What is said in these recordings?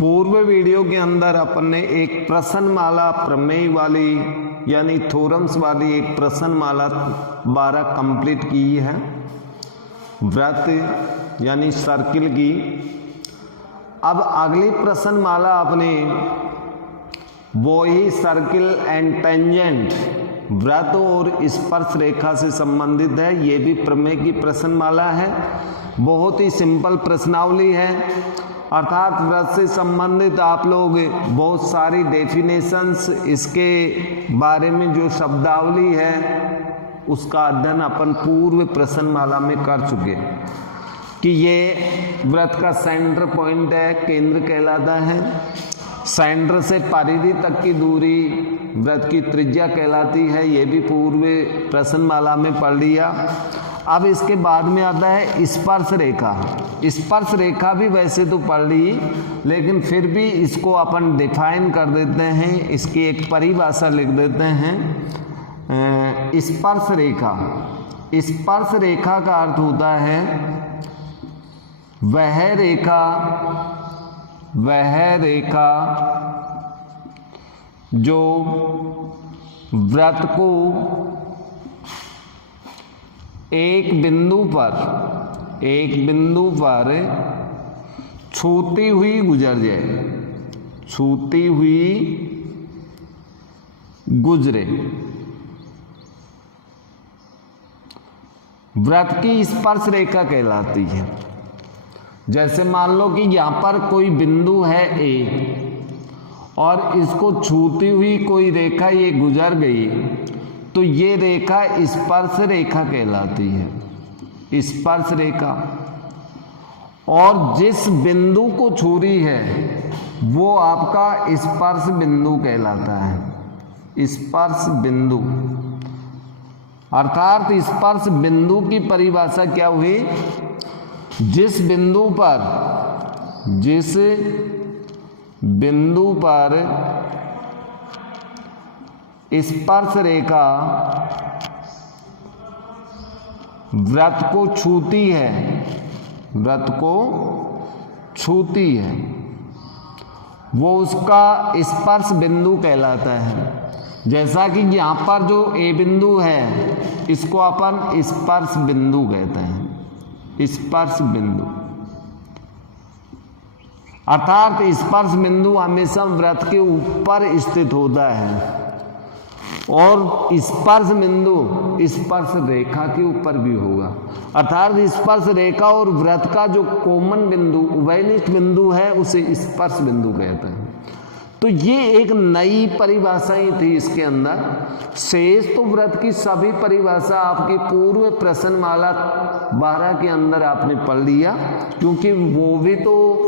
पूर्व वीडियो के अंदर अपन ने एक प्रश्नमाला प्रमेय वाली यानी थ्योरम्स वाली एक प्रश्नमाला 12 कंप्लीट की है, वृत्त यानी सर्किल की। अब अगली प्रश्नमाला अपने वो ही सर्किल एंड टेंजेंट वृत्त और स्पर्श रेखा से संबंधित है। ये भी प्रमेय की प्रश्नमाला है, बहुत ही सिंपल प्रश्नावली है। अर्थात वृत्त से संबंधित आप लोग बहुत सारी डेफिनेशंस, इसके बारे में जो शब्दावली है उसका अध्ययन अपन पूर्व प्रश्नमाला में कर चुके कि ये वृत्त का सेंटर पॉइंट है, केंद्र कहलाता है। सेंटर से परिधि तक की दूरी वृत्त की त्रिज्या कहलाती है, ये भी पूर्व प्रश्नमाला में पढ़ लिया। अब इसके बाद में आता है स्पर्श रेखा। स्पर्श रेखा भी वैसे तो पढ़ ली, लेकिन फिर भी इसको अपन डिफाइन कर देते हैं, इसकी एक परिभाषा लिख देते हैं। स्पर्श रेखा, स्पर्श रेखा का अर्थ होता है वह रेखा जो वृत्त को एक बिंदु पर छूती हुई गुजरे, वृत्त की स्पर्श रेखा कहलाती है। जैसे मान लो कि यहां पर कोई बिंदु है ए और इसको छूती हुई कोई रेखा ये गुजर गई, तो ये रेखा स्पर्श रेखा कहलाती है, स्पर्श रेखा। और जिस बिंदु को छू रही है वो आपका स्पर्श बिंदु कहलाता है, स्पर्श बिंदु। अर्थात स्पर्श बिंदु की परिभाषा क्या हुई? जिस बिंदु पर स्पर्श रेखा वृत्त को छूती है वो उसका स्पर्श बिंदु कहलाता है। जैसा कि यहाँ पर जो ए बिंदु है इसको अपन स्पर्श बिंदु कहते हैं, स्पर्श बिंदु। अर्थात स्पर्श बिंदु हमेशा वृत्त के ऊपर स्थित होता है और स्पर्श बिंदु स्पर्श रेखा के ऊपर भी होगा। अर्थात स्पर्श रेखा और वृत्त का जो कॉमन बिंदु, उभयनिष्ठ बिंदु है उसे स्पर्श बिंदु कहते हैं। तो ये एक नई परिभाषाएं थी इसके अंदर। शेष तो वृत्त की सभी परिभाषा आपकी पूर्व प्रश्नमाला 12 के अंदर आपने पढ़ लिया, क्योंकि वो भी तो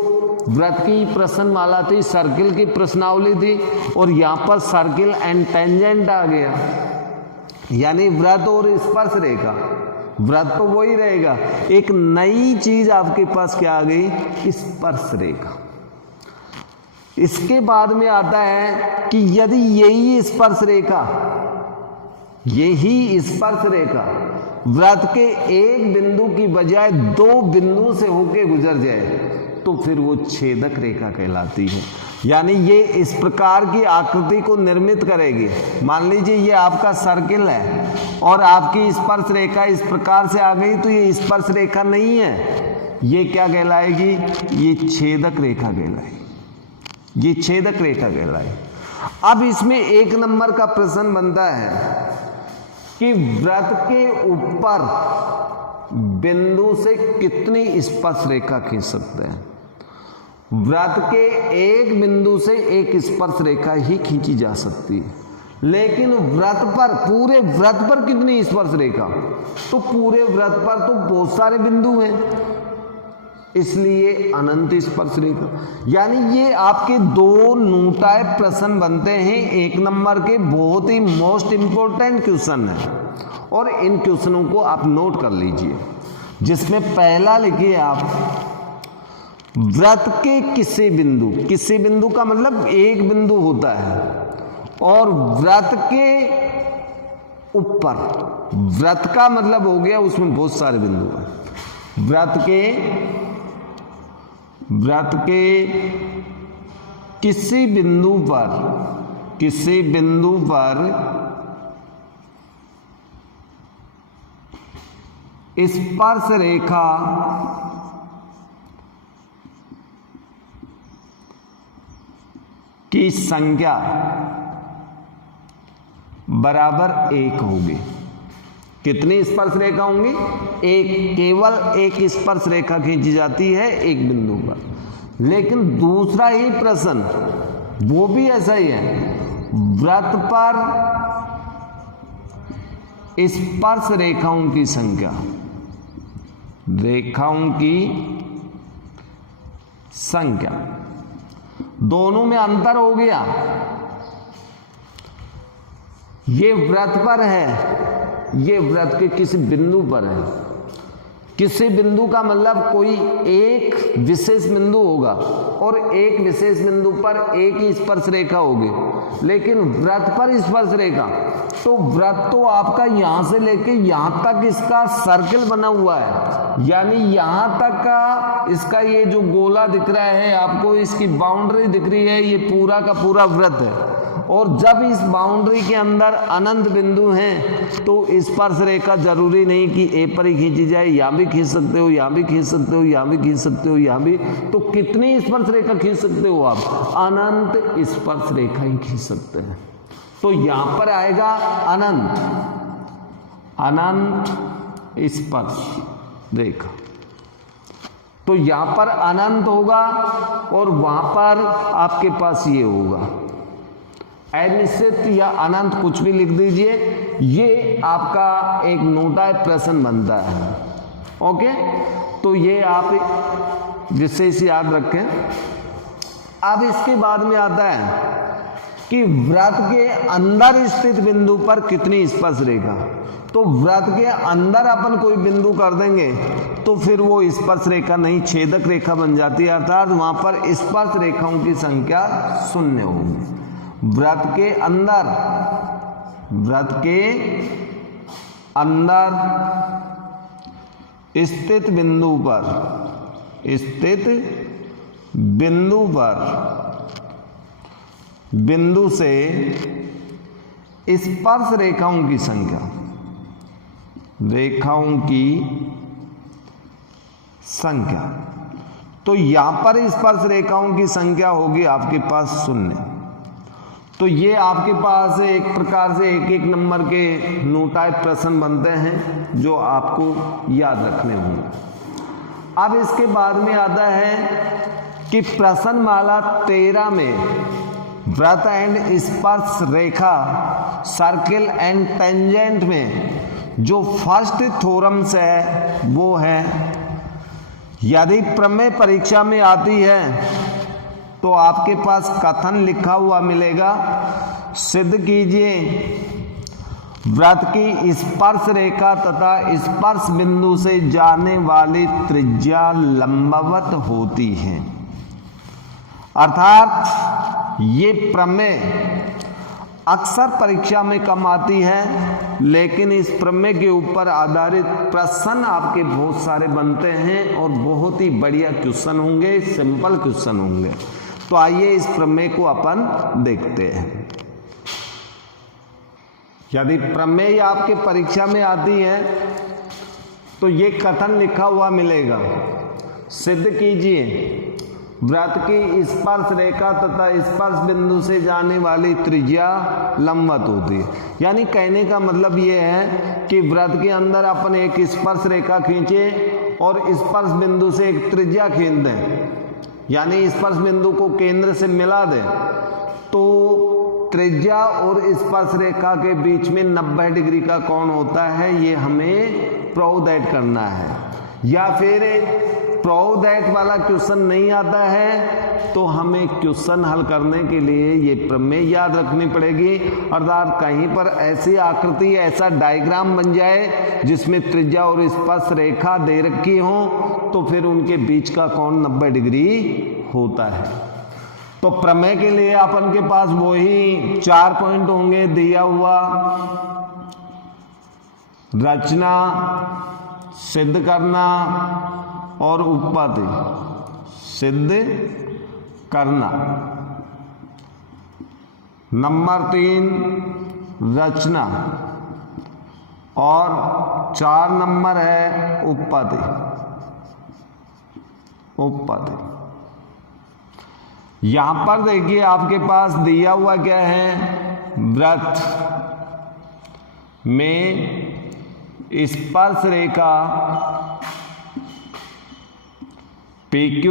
वृत्त की प्रश्नमाला थी, सर्किल की प्रश्नावली थी, और यहाँ पर सर्किल एंड टेंजेंट आ गया, यानी वृत्त और स्पर्श रेखा। वृत्त तो वही रहेगा, एक नई चीज आपके पास क्या आ गई? स्पर्श रेखा। इसके बाद में आता है कि यदि यही स्पर्श रेखा वृत्त के एक बिंदु की बजाय 2 बिंदु से होके गुजर जाए तो फिर वो छेदक रेखा कहलाती है। यानी ये इस प्रकार की आकृति को निर्मित करेगी। मान लीजिए ये आपका सर्किल है और आपकी स्पर्श रेखा इस प्रकार से आ गई, तो ये स्पर्श रेखा नहीं है, ये क्या कहलाएगी? ये छेदक रेखा कहलाएगी, ये छेदक रेखा कहलाएगी। अब इसमें 1 नंबर का प्रश्न बनता है कि वृत्त के ऊपर बिंदु से कितनी स्पर्श रेखा खींच सकते हैं? वृत्त के एक बिंदु से एक स्पर्श रेखा ही खींची जा सकती है, लेकिन वृत्त पर, पूरे वृत्त पर कितनी स्पर्श रेखा? तो पूरे वृत्त पर तो बहुत सारे बिंदु हैं, इसलिए अनंत स्पर्श रेखा। यानी ये आपके 2 नूटाए प्रश्न बनते हैं 1 नंबर के, बहुत ही मोस्ट इंपोर्टेंट क्वेश्चन है, और इन क्वेश्चनों को आप नोट कर लीजिए। जिसमें पहला लिखिए आप, वृत्त के किसी बिंदु का मतलब एक बिंदु होता है, और वृत्त के ऊपर, वृत्त का मतलब हो गया उसमें बहुत सारे बिंदु हैं। वृत्त के किसी बिंदु पर स्पर्श रेखा की संख्या बराबर 1 होगी। कितनी स्पर्श रेखा होंगी? एक, केवल एक स्पर्श रेखा खींची जाती है एक बिंदु पर। लेकिन दूसरा ही प्रश्न वो भी ऐसा ही है, वृत्त पर स्पर्श रेखाओं की संख्या, रेखाओं की संख्या, दोनों में अंतर हो गया। ये वृत्त पर है, ये वृत्त के किसी बिंदु पर है। किसी बिंदु का मतलब कोई एक विशेष बिंदु होगा और एक विशेष बिंदु पर एक ही स्पर्श रेखा होगी। लेकिन वृत्त पर स्पर्श रेखा, तो वृत्त तो आपका यहां से लेके यहां तक इसका सर्कल बना हुआ है, यानी यहां तक का इसका ये जो गोला दिख रहा है आपको, इसकी बाउंड्री दिख रही है, ये पूरा का पूरा वृत्त है। और जब इस बाउंड्री के अंदर अनंत बिंदु हैं तो स्पर्श रेखा जरूरी नहीं कि ए पर ही खींची जाए, यहां भी खींच सकते हो, यहां भी खींच सकते हो, यहां भी खींच सकते हो, यहां भी। तो कितनी स्पर्श रेखा खींच सकते हो आप? अनंत स्पर्श रेखा ही खींच सकते हैं। तो यहां पर आएगा अनंत, अनंत स्पर्श रेखा। तो यहां पर अनंत होगा और वहां पर आपके पास ये होगा अनिश्चित या अनंत, कुछ भी लिख दीजिए। ये आपका एक नोटा प्रश्न बनता है। ओके, तो ये आप जिससे इसे याद रखें। अब इसके बाद में आता है कि वृत्त के अंदर स्थित बिंदु पर कितनी स्पर्श रेखा। तो वृत्त के अंदर अपन कोई बिंदु कर देंगे तो फिर वो स्पर्श रेखा नहीं, छेदक रेखा बन जाती है, अर्थात वहां पर स्पर्श रेखाओं की संख्या 0 होगी। वृत्त के अंदर, वृत्त के अंदर स्थित बिंदु पर, स्थित बिंदु पर, बिंदु से स्पर्श रेखाओं की संख्या, रेखाओं की संख्या। तो यहां पर स्पर्श रेखाओं की संख्या होगी आपके पास 0। तो ये आपके पास एक प्रकार से एक एक नंबर के नोटा प्रश्न बनते हैं जो आपको याद रखने होंगे। अब इसके बाद में आता है कि प्रश्नमाला 13 में वृत्त एंड स्पर्श रेखा, सर्किल एंड टेंजेंट में जो फर्स्ट थ्योरम्स है वो है, यदि प्रमेय परीक्षा में आती है तो आपके पास कथन लिखा हुआ मिलेगा, सिद्ध कीजिए वृत्त की स्पर्श रेखा तथा स्पर्श बिंदु से जाने वाली त्रिज्या लंबवत होती है। अर्थात ये प्रमेय अक्सर परीक्षा में कम आती है, लेकिन इस प्रमेय के ऊपर आधारित प्रश्न आपके बहुत सारे बनते हैं और बहुत ही बढ़िया क्वेश्चन होंगे, सिंपल क्वेश्चन होंगे। तो आइए इस प्रमेय को अपन देखते हैं। यदि प्रमेय आपके परीक्षा में आती है तो ये कथन लिखा हुआ मिलेगा, सिद्ध कीजिए वृत्त की स्पर्श रेखा तथा स्पर्श बिंदु से जाने वाली त्रिज्या लंबवत होती है। यानी कहने का मतलब ये है कि वृत्त के अंदर अपन एक स्पर्श रेखा खींचे और स्पर्श बिंदु से एक त्रिज्या खींच दें, यानी स्पर्श बिंदु को केंद्र से मिला दें, तो त्रिज्या और स्पर्श रेखा के बीच में 90 डिग्री का कोण होता है। ये हमें प्रूव दैट करना है। या फिर प्रूव दैट वाला क्वेश्चन नहीं आता है तो हमें क्वेश्चन हल करने के लिए ये प्रमेय याद रखनी पड़ेगी। अर्थात कहीं पर ऐसी आकृति, ऐसा डायग्राम बन जाए जिसमें त्रिज्या और स्पर्श रेखा दे रखी हो तो फिर उनके बीच का कोण 90 डिग्री होता है। तो प्रमेय के लिए अपन के पास वही 4 पॉइंट होंगे दिया हुआ, रचना, सिद्ध करना और उत्पत्ति। सिद्ध करना नंबर 3 रचना, और 4 नंबर है उपपत्ति। उपपत्ति यहां पर देखिए आपके पास दिया हुआ क्या है, वृत्त में स्पर्श रेखा PQ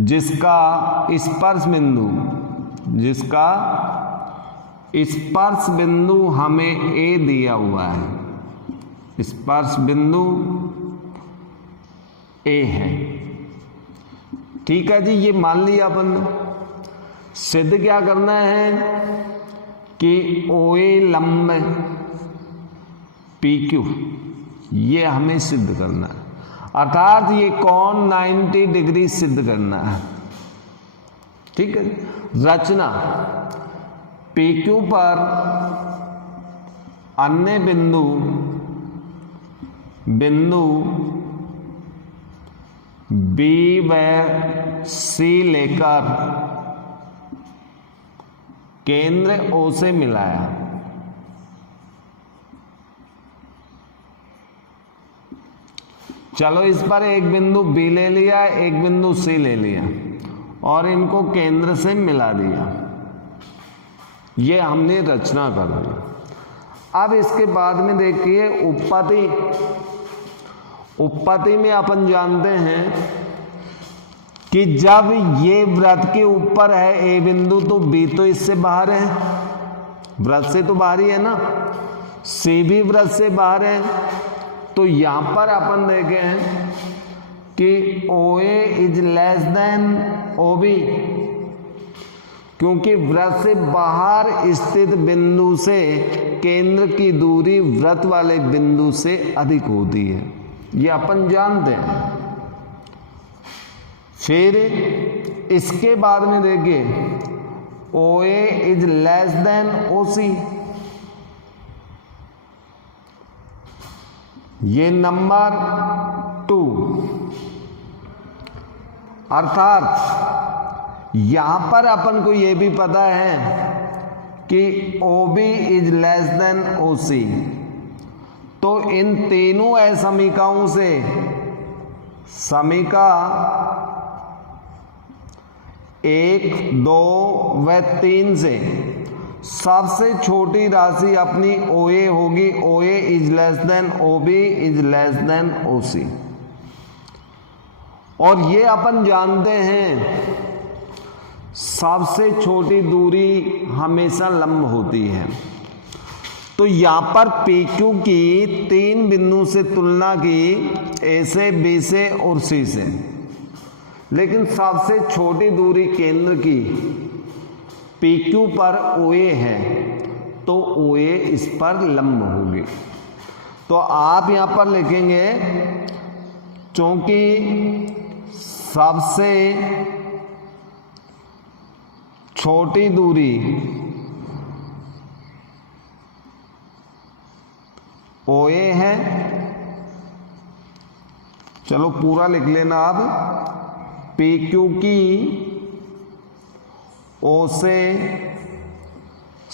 जिसका स्पर्श बिंदु हमें A दिया हुआ है, स्पर्श बिंदु A है। ठीक है जी, ये मान लिया अपन ने। सिद्ध क्या करना है कि OA लंब PQ, ये हमें सिद्ध करना है, अर्थात ये कोण 90 डिग्री सिद्ध करना है। ठीक है, रचना PQ पर अन्य बिंदु B व C लेकर केंद्र O से मिलाया। चलो इस पर एक बिंदु B ले लिया, एक बिंदु C ले लिया और इनको केंद्र से मिला दिया। ये हमने रचना कर दी। अब इसके बाद में देखिए उपपत्ति में अपन जानते हैं कि जब ये वृत्त के ऊपर है A बिंदु तो B तो इससे बाहर है, वृत्त से तो बाहर ही है ना, C भी वृत्त से बाहर है। तो यहां पर अपन देखे हैं कि OA is less than OB, क्योंकि वृत्त से बाहर स्थित बिंदु से केंद्र की दूरी वृत्त वाले बिंदु से अधिक होती है, ये अपन जानते हैं। फिर इसके बाद में देखिए OA is less than OC, ये नंबर 2, अर्थात यहां पर अपन को यह भी पता है कि OB is less than OC। तो इन तीनों असमीकाओं से समीका 1, 2 व 3 से सबसे छोटी राशि अपनी OA होगी, OA is less than OB is less than OC। और ये अपन जानते हैं सबसे छोटी दूरी हमेशा लंब होती है। तो यहां पर PQ की 3 बिंदु से तुलना की, A से, B से और C से, लेकिन सबसे छोटी दूरी केंद्र की PQ पर OA है, तो OA इस पर लंब होगी। तो आप यहां पर लिखेंगे चूंकि सबसे छोटी दूरी OA है, चलो पूरा लिख लेना आप, PQ की O से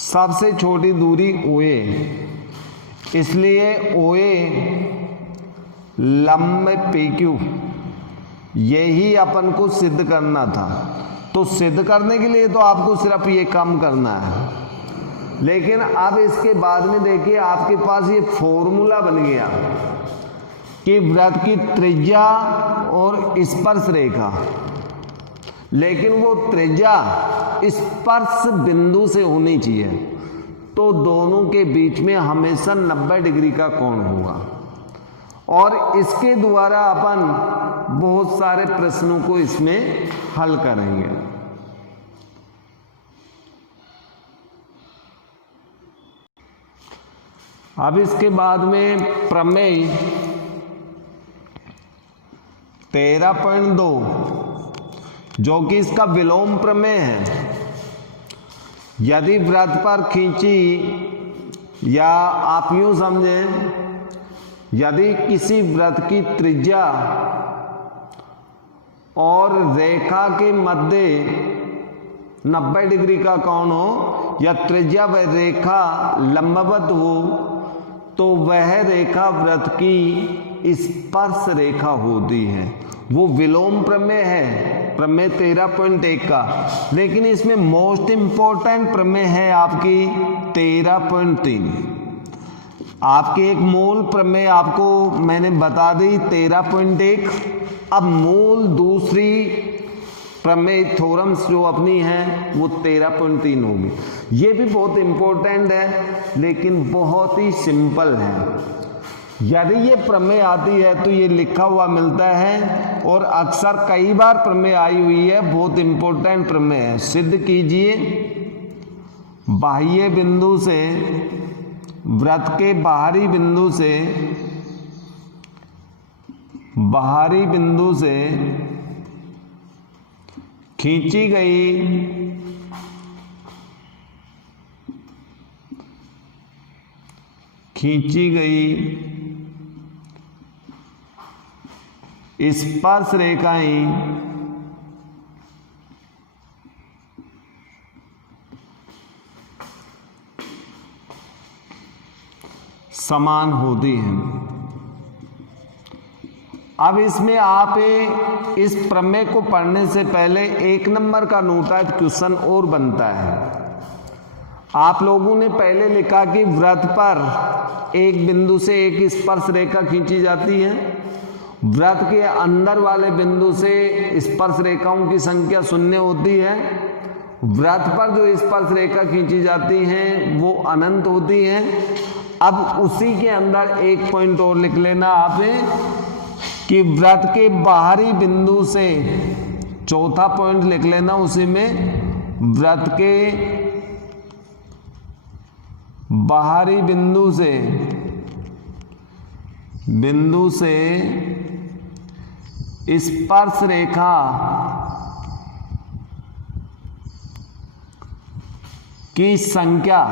सबसे छोटी दूरी OA, इसलिए OA लंब PQ, यही अपन को सिद्ध करना था। तो सिद्ध करने के लिए तो आपको सिर्फ ये काम करना है, लेकिन अब इसके बाद में देखिए आपके पास ये फॉर्मूला बन गया कि वृत्त की त्रिज्या और स्पर्श रेखा, लेकिन वो त्रिज्या स्पर्श बिंदु से होनी चाहिए, तो दोनों के बीच में हमेशा 90 डिग्री का कोण होगा। और इसके द्वारा अपन बहुत सारे प्रश्नों को इसमें हल करेंगे। अब इसके बाद में प्रमेय 13.2 जो कि इसका विलोम प्रमेय है। यदि वृत्त पर खींची, या आप यूं समझें, यदि किसी वृत्त की त्रिज्या और रेखा के मध्य 90 डिग्री का कोण हो या त्रिज्या व रेखा लंबवत हो तो वह रेखा वृत्त की स्पर्श रेखा होती है। वो विलोम प्रमेय है, प्रमेय 13.1 का, लेकिन इसमें मोस्ट इंपॉर्टेंट प्रमेय है आपकी 13.3। आपकी एक मूल प्रमेय आपको मैंने बता दी 13.1। अब मूल दूसरी प्रमेय थ्योरम्स जो अपनी है वो 13.3 होगी। ये भी बहुत इंपॉर्टेंट है लेकिन बहुत ही सिंपल है। यदि ये प्रमेय आती है तो ये लिखा हुआ मिलता है और अक्सर कई बार प्रमेय आई हुई है, बहुत इंपॉर्टेंट प्रमेय है। सिद्ध कीजिए बाह्य बिंदु से वृत्त के बाहरी बिंदु से खींची गई स्पर्श रेखाएं समान होती हैं। अब इसमें आप इस प्रमेय को पढ़ने से पहले 1 नंबर का नोटाइज क्वेश्चन और बनता है। आप लोगों ने पहले लिखा कि वृत्त पर एक बिंदु से एक स्पर्श रेखा खींची जाती है, वृत्त के अंदर वाले बिंदु से स्पर्श रेखाओं की संख्या 0 होती है, वृत्त पर जो स्पर्श रेखा खींची जाती हैं वो अनंत होती है। अब उसी के अंदर एक पॉइंट और लिख लेना आप कि वृत्त के बाहरी बिंदु से, चौथा पॉइंट लिख लेना उसी में, वृत्त के बाहरी बिंदु से स्पर्श रेखा की संख्या,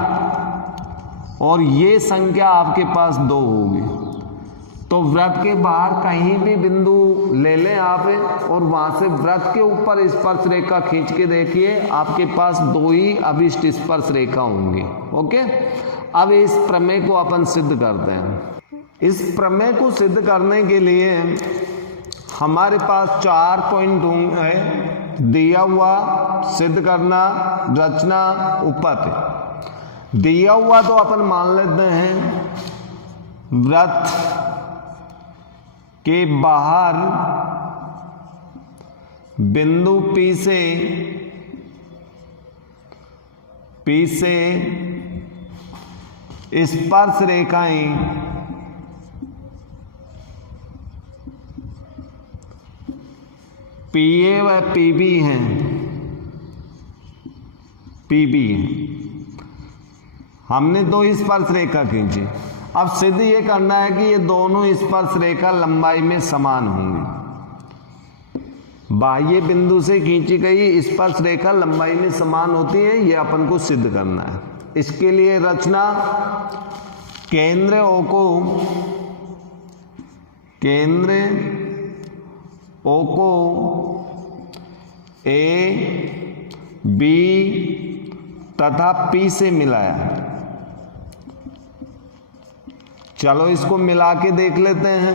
और ये संख्या आपके पास 2 होगी। तो वृत्त के बाहर कहीं भी बिंदु ले लें आप और वहां से वृत्त के ऊपर स्पर्श रेखा खींच के देखिए, आपके पास 2 ही अभिष्ट स्पर्श रेखा होंगी। ओके, अब इस प्रमेय को अपन सिद्ध करते हैं। इस प्रमेय को सिद्ध करने के लिए हमारे पास 4 पॉइंट होंगे दिया हुआ, सिद्ध करना, रचना, उपपत्ति। दिया हुआ तो अपन मान लेते हैं वृत्त के बाहर बिंदु P से स्पर्श रेखाएं PA व PB हैं, PB हमने 2 स्पर्श रेखा खींची। अब सिद्ध ये करना है कि ये दोनों स्पर्श रेखा लंबाई में समान होंगी। बाह्य बिंदु से खींची गई स्पर्श रेखा लंबाई में समान होती है, ये अपन को सिद्ध करना है। इसके लिए रचना, केंद्र O को A, B तथा P से मिलाया। चलो इसको मिला के देख लेते हैं।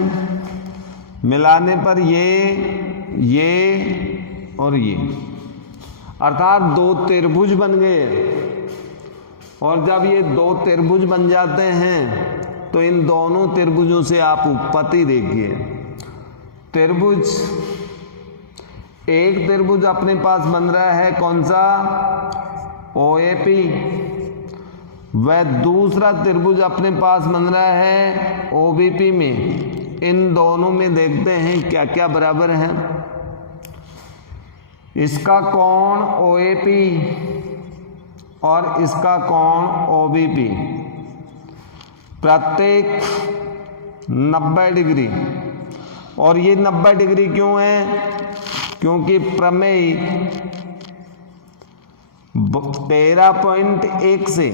मिलाने पर ये और ये, अर्थात 2 त्रिभुज बन गए। और जब ये 2 त्रिभुज बन जाते हैं तो इन दोनों त्रिभुजों से आप उपपत्ति देखिए। एक त्रिभुज अपने पास बन रहा है कौन सा, OAP, वह दूसरा त्रिभुज अपने पास बन रहा है OBP में। इन दोनों में देखते हैं क्या क्या बराबर है। इसका कोण OAP और इसका कोण OBP प्रत्येक 90 डिग्री। और ये 90 डिग्री क्यों है? क्योंकि प्रमेय 13.1 से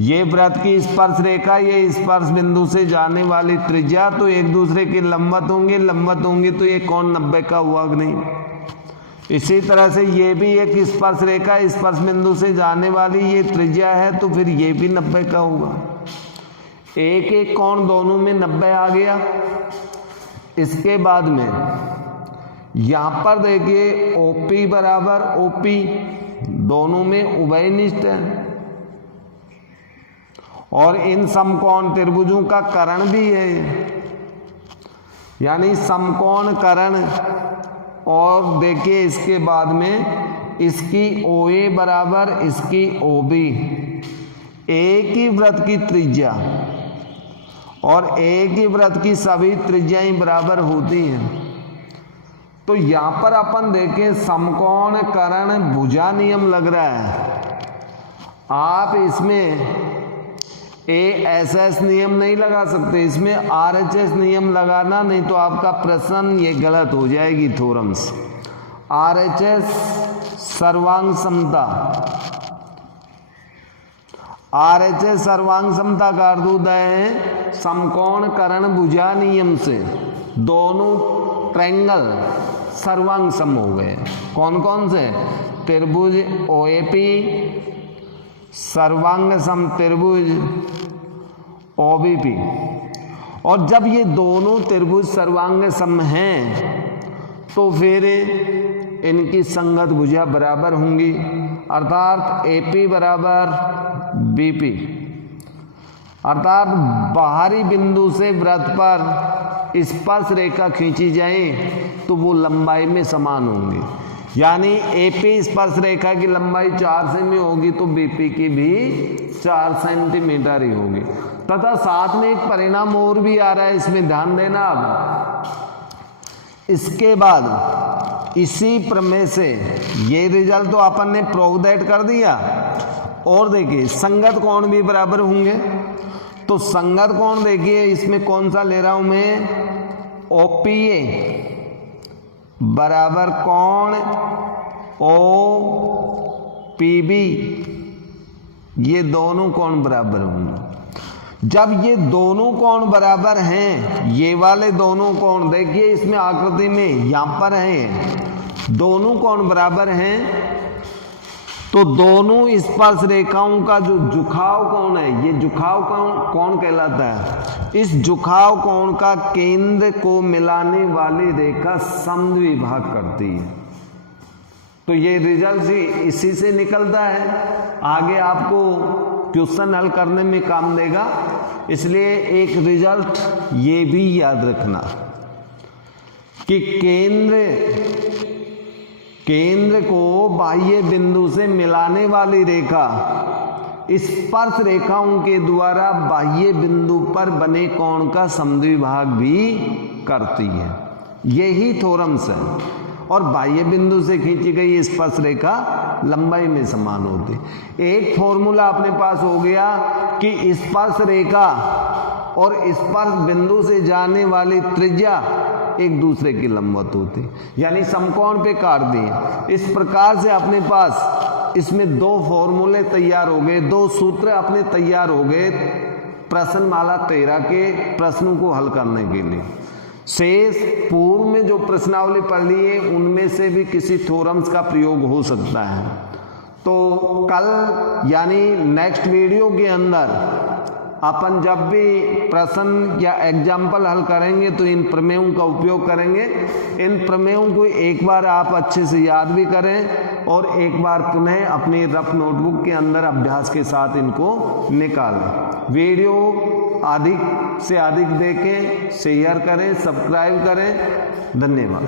ये वृत्त की स्पर्श रेखा, ये स्पर्श बिंदु से जाने वाली त्रिज्या तो एक दूसरे के लंबवत होंगे, लंबवत होंगे तो ये कोण 90 का हुआ नहीं। इसी तरह से ये भी एक स्पर्श रेखा, स्पर्श बिंदु से जाने वाली ये त्रिज्या है, तो फिर ये भी 90 का होगा। एक एक कोण दोनों में 90 आ गया। इसके बाद में यहां पर देखिए OP बराबर OP, दोनों में उभयनिष्ठ है, और इन समकोण त्रिभुजों का करण भी है, यानी समकोण करण। और देखिए इसके बाद में इसकी OA बराबर इसकी OB, एक ही वृत्त की त्रिज्या, और एक ही वृत्त की सभी त्रिज्याएं बराबर होती हैं। तो यहां पर अपन देखें समकोण करण भुजा नियम लग रहा है। आप इसमें ASS नियम नहीं लगा सकते, इसमें RHS नियम लगाना, नहीं तो आपका प्रश्न ये गलत हो जाएगी थ्योरम्स। RHS सर्वांग समता, RHS सर्वांग समता का अर्थ होता है समकोण करण भुजा नियम से दोनों ट्रायंगल सर्वांग सम हो गए। कौन कौन से? त्रिभुज OAP, सर्वांग सम त्रिभुज OBP। और जब ये दोनों त्रिभुज सर्वांग सम हैं तो फिर इनकी संगत भुजा बराबर होंगी, अर्थात AP बराबर BP, अर्थात बाहरी बिंदु से वृत्त पर स्पर्श रेखा खींची जाए तो वो लंबाई में समान होंगी। यानी AP स्पर्श रेखा की लंबाई 4 सेमी होगी तो BP की भी 4 सेंटीमीटर ही होगी। तथा साथ में एक परिणाम और भी आ रहा है, इसमें ध्यान देना आप। इसके बाद इसी प्रमेय से ये रिजल्ट तो अपन ने प्रूव दैट कर दिया, और देखिए संगत कोण भी बराबर होंगे। तो संगत कोण देखिए इसमें कौन सा ले रहा हूं मैं, OPA बराबर कोण OPB, ये दोनों कोण बराबर होंगे। जब ये दोनों कोण बराबर हैं, ये वाले दोनों कोण देखिए इसमें आकृति में यहां पर है, दोनों कोण बराबर हैं, तो दोनों स्पर्श रेखाओं का जो झुकाव कोण है, ये झुकाव कोण कहलाता है। इस झुकाव कोण का केंद्र को मिलाने वाली रेखा समद्विभाग करती है। तो ये रिजल्ट ही इसी से निकलता है, आगे आपको क्वेश्चन हल करने में काम देगा। इसलिए एक रिजल्ट ये भी याद रखना कि केंद्र को बाह्य बिंदु से मिलाने वाली रेखा स्पर्श रेखाओं के द्वारा बाह्य बिंदु पर बने कोण का समद्विभाग भी करती है। यही थ्योरम्स है। और बाह्य बिंदु से खींची गई स्पर्श रेखा लंबाई में समान होती। एक फॉर्मूला अपने पास हो गया कि स्पर्श रेखा और स्पर्श बिंदु से जाने वाली त्रिज्या एक दूसरे की लंबवत होती, यानी समकोण पे काट दिए। इस प्रकार से अपने पास इसमें दो फॉर्मूले तैयार हो गए, दो सूत्र अपने तैयार हो गए प्रश्नमाला 13 के प्रश्नों को हल करने के लिए। शेष पूर्व में जो प्रश्नावली पढ़ ली है उनमें से भी किसी थ्योरम्स का प्रयोग हो सकता है। तो कल यानी नेक्स्ट वीडियो के अंदर अपन जब भी प्रश्न या एग्जाम्पल हल करेंगे तो इन प्रमेयों का उपयोग करेंगे। इन प्रमेयों को एक बार आप अच्छे से याद भी करें और एक बार पुनः अपनी रफ नोटबुक के अंदर अभ्यास के साथ इनको निकालें। वीडियो अधिक से अधिक देखें, शेयर करें, सब्सक्राइब करें। धन्यवाद।